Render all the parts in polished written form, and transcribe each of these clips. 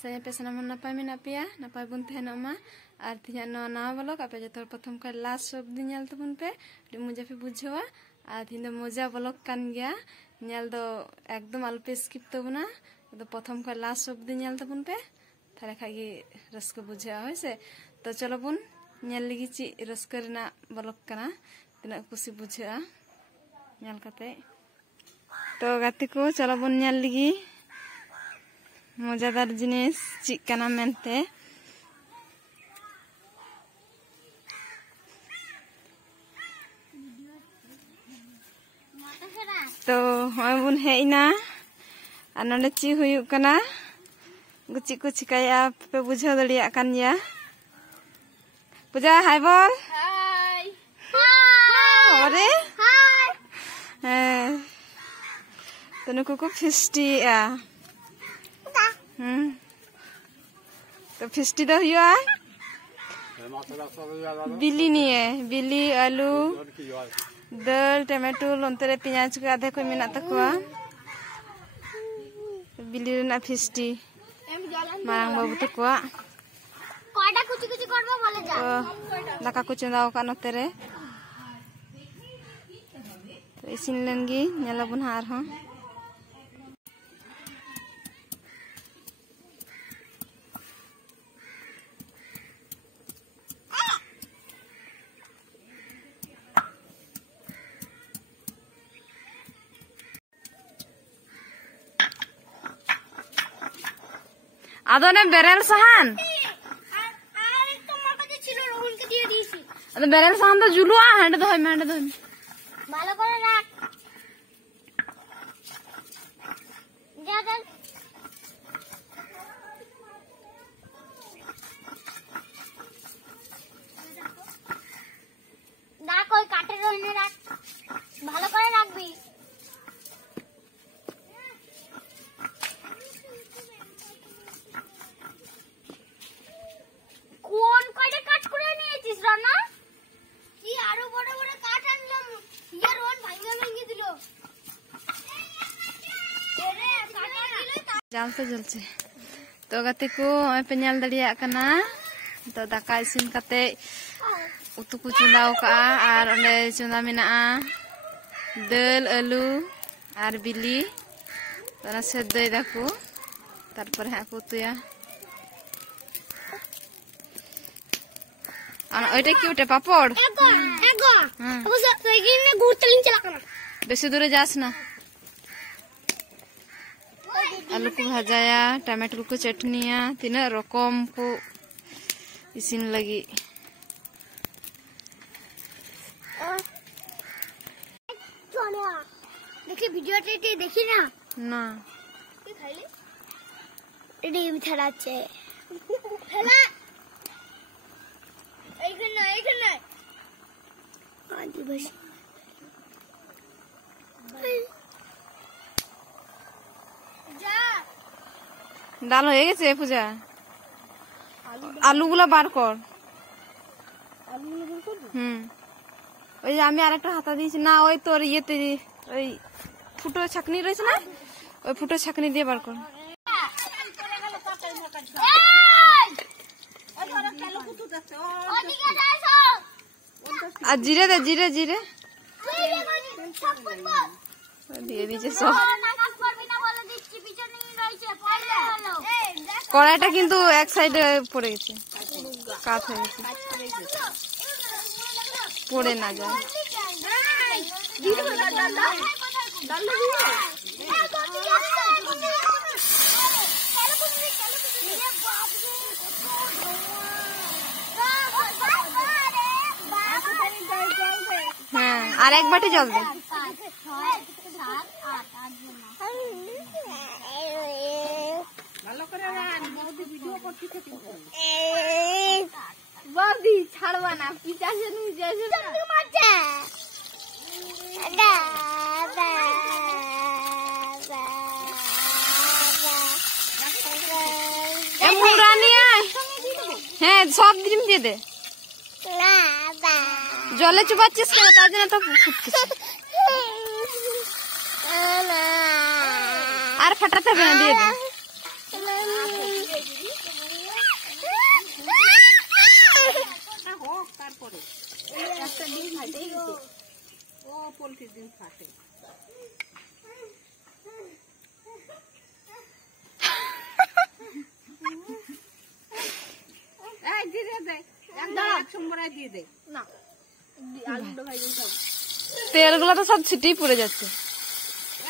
आशा पे सामान नपाय में पेया नपाय बन तहनोमा और तीन नवा ब्लॉग आप जो प्रथम खा लास्ट सब दिन नेल तबन पे मजा पे बुझेवा और तीन मजा ब्लॉग कान गया नेल दो एकदम आलू पे स्किप तबना तो प्रथम खा लास्ट सब दिन नेल तबन पे थाले खागी रस्क बुझे हो से तो चलो बन नेल लगी ची रस्क रेना ब्लॉग कना तना खुशी बुझे नेल कते तो गाते को चलो बन नेल लगी मजादार जिनिस चीज कना मेनते तो हम बन हेना और नोडे ची हुयुक कना ची को चिकाया पे बुझाव दड़िया कान गया पूजा हाय बोल हाय अरे हाय तो नुकु को फिस्टी तो फिस्टी तो हुआ बिली नहीं है बिली आलू दाल टमाटो लोंतरे पियाज को आधे को मिना तकवा बिली रेना फिस्टी मारंग बाबू तकवा कोइडा कुछ करबो बोले जा दाका को चंदाव का नतेरे तो इसिन लेनगी नेलाबन हार हां आदोने बेरेल सहान बेरेल सहान तो जुलुआ हांडे दो ভালো করে রাখ যা চল না কই কাটে রইনে রাখ ভালো করে রাখবি কোন কয়টা কাট করে নিয়েছিস রানা কি আরো বড় বড় কাট আনলাম ইয়া রোন ভাঙা ভেঙে দিল এরে কাটা দিল जलते तो गाते को पे नेल दड़िया कना तो दाका इसिन कते उतु को चुंदाव का और ओंडे चुंदा मेना दाल आलू और बिली तना सेदय दाको तारपर हा को तुया और ओइटा की उठे पापड़ एगो अब सही में घुरतलिन चला कना बेसी दूर जास ना आलू को भाजाया टमाटो को चटनिया तीन रकम को इसिन लगी देखिए वीडियो टे देखी ना ना কি খাইলে ডিম ছাড়াচ্ছে হেলা এইখানে আদিবাসী ডাল হয়ে গেছে পূজা আলুগুলো বার কর ওই যে আমি আরেকটা হাতা দিয়েছি না ওই তোর ইয়েতে ওই ফুটো ছাকনি রয়েছে না ওই ফুটো ছাকনি দিয়ে বার কর আর জিরে দে জিরে জিরে দিয়ে দিয়েছে সব কড়াইটা কিন্তু এক সাইডে পড়ে গেছে কাত হয়ে গেছে পড়ে না যায় হ্যাঁ আর এক বাটি জল দে बदी छाड़वा ना पीछा से नहीं जैसे मजा হ্যাঁ সব ডিম দিয়ে দে জলে চুবাচ্ছিস কেন তার জন্য তো ফুটছিস আর ফাটাতে হবে না দিয়ে দে প্রতিদিন ফাটে। এই দিয়ে দে, এক সম্বরাই দিয়ে দে। না আলুটা ভাই খাও। তেলগুলো তো সব ছিটিয়ে পড়ে যাচ্ছে।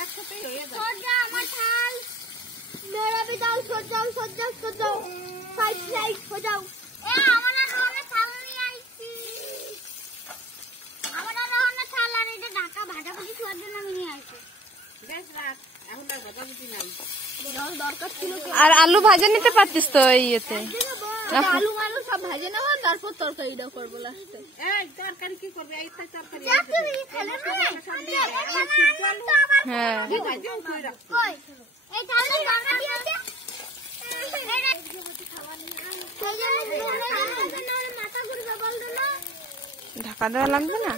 একসাথেই হয়ে যায়। সজ্জা আমার থাল মেরা भी দাও সজ্জাও সজ্জাও সজ্জাও সাইড সাইড সজাও এ আমার রোনে থাল নিয়ে আইছি আমার রোনে থাল আর এটা ঢাকা ভাজাভুজি খাওয়ার জন্য আমি নিয়ে আইছি বেশ রাত, এখন আর ভাজাভুজি নাই। দরকার ছিল আর আলু ভাজা নিতে পারতিস তো ইয়েতে। আলু মালু সব ভেজে নেবো তারপর তরকারিটা করবো লাস্টে এই তরকারি কি করবে? এই তো তরকারি হ্যাঁ হ্যাঁ কই এই থালে তরকারি আছে মাথা ঘুরবে বলতো না ঢাকা দেওয়া লাগবে না।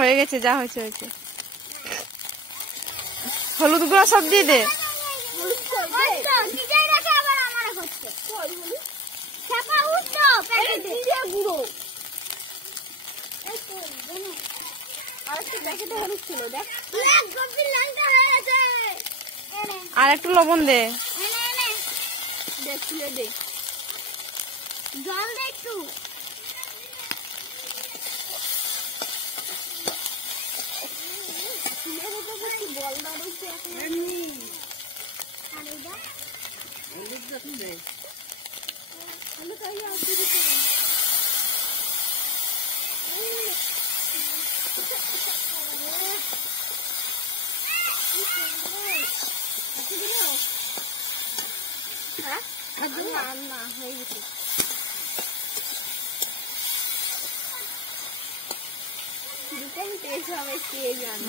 হয়ে গেছে, যা হয়েছে হয়েছে। হলুদ গুঁড়া সব দিয়ে দে। আর একটু লবণ দে। জল দে একটু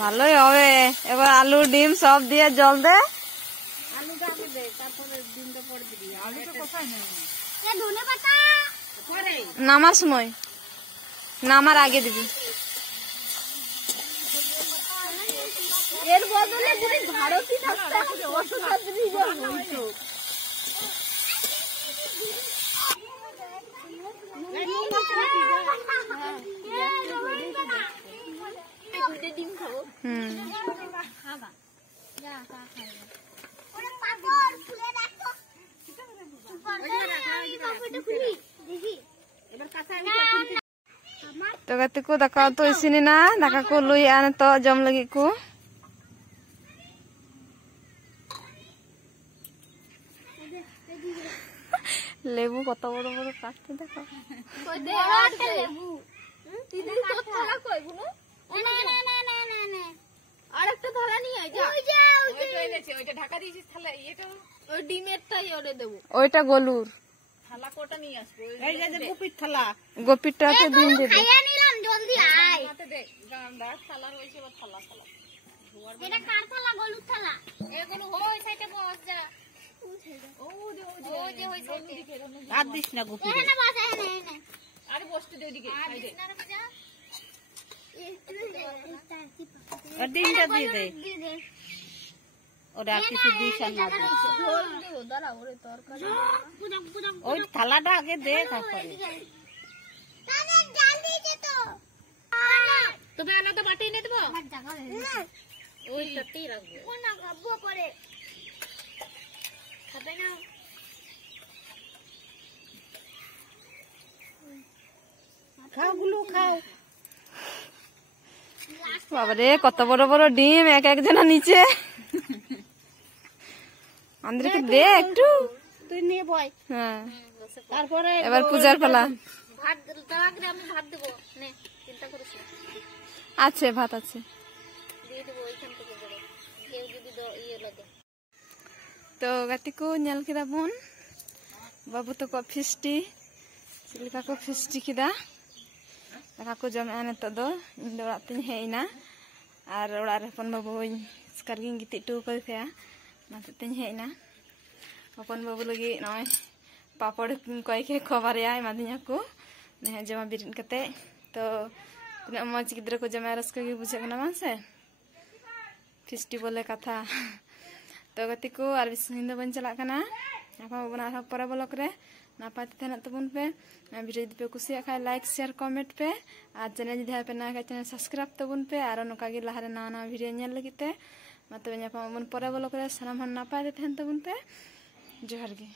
ভালোই হবে। এবার আলু ডিম সব দিয়ে জল দে। আলুটা আগে দে, তারপরে ডিমটা পরে দিবি। আলুটা কোথায় নেই? ধনে পাতা পরে নামার সময়, নামার আগে দিবি। এর বদলে যদি ভারতী থাকতো হইতো ডিম খাবো এবার কাঁচা तो गति को दाका तो इसिनी ना दाका को लुई आने तो जम लगी को लेबू कत बड़ बड़ काटते देखो আরেকটা ধরা নিয়ে আয় যা ওইটা ঢাকা দিয়েছিস থালা, এটা ওই ডিমেরটাই ওরে দেবো ওইটা গলুর থালা কোটা নিয়ে আসবো। এই যে গুপির থালা গোপিটাকে দিন দেবে। খাইয়া নিলাম জলদি আয় হাতে দে, গান্ডা থালা রয়েছে বা থালা থালা এটা কার থালা গলুর থালা এগুলো ওই সাইডে বস যা। ও যে ওই সাইডে আর দিস না গুপি, এখানে বাস এখানে আরে বসতে দে ওদিকে সাইডে। না যা আর ডিমটা দিয়ে দে, ওরা কিছু দিস আর না দিস। ঝোল দিব দাঁড়া ওরে তরকারি ওই থালাটা আগে দে, তারপরে তাদের ডাল দিয়েছে তো তবে আলাদা বাটি এনে দেবো। আমার জায়গা না ওই তাতেই রাখবো। ও না খাবো পরে খাবে না খাও গুলো খাও। বাবারে কত বড় বড় ডিম এক এক জনা নিচে। আন্দ্রিকে দে একটু। তুই নিয়ে বয়, হ্যাঁ তারপরে এবার পূজার পালা। ভাত দাও করে আমি ভাত দেবো নে চিন্তা করিস না আছে ভাত আছে। দিয়ে দেবো ওইখান থেকে দেবো কেউ যদি ইয়ে লাগে तो गति को नेल किदा बन बाबू तो को फिस्टी चिलिका को फिस्टी किदा दाका को जम आने तो दो इन दो रात तिन हेइना और ओड़ा रे पन बाबू स्कार गिन गिति टू को फेया नाते तिन हेइना अपन बाबू लगी नय पापड़ कोई के खबर आय मादिया को ने जमा बिरिन कते तो तिना मज गिद्र को जमा रस्का के बुझे कना मासे फिस्टी बोले कथा तो गति को और बिसिन दो बन चला कना आपा बना पर ब्लॉक रे नापाय ते तहना तबन पे वीडियो जुदी पे कुसिया खाय लाइक शेयर कमेंट पे और चैनल जुदी पे ना चैनल सब्सक्राइब तबन पे और नोका गे लाहारे नवा नवा वीडियो नेल लगी ते मा तबे ᱧᱟᱯᱟᱢ ᱟᱵᱚᱱ ᱯᱚᱨᱮ ᱵᱚᱞᱚᱜ ᱨᱮ ᱥᱟᱱᱟᱢ ᱦᱚᱲ ᱱᱟᱯᱟᱭ ᱛᱮ ᱛᱟᱦᱮᱱ ᱛᱟᱵᱚᱱ ᱯᱮ। ᱡᱚᱦᱟᱨ ᱜᱮ।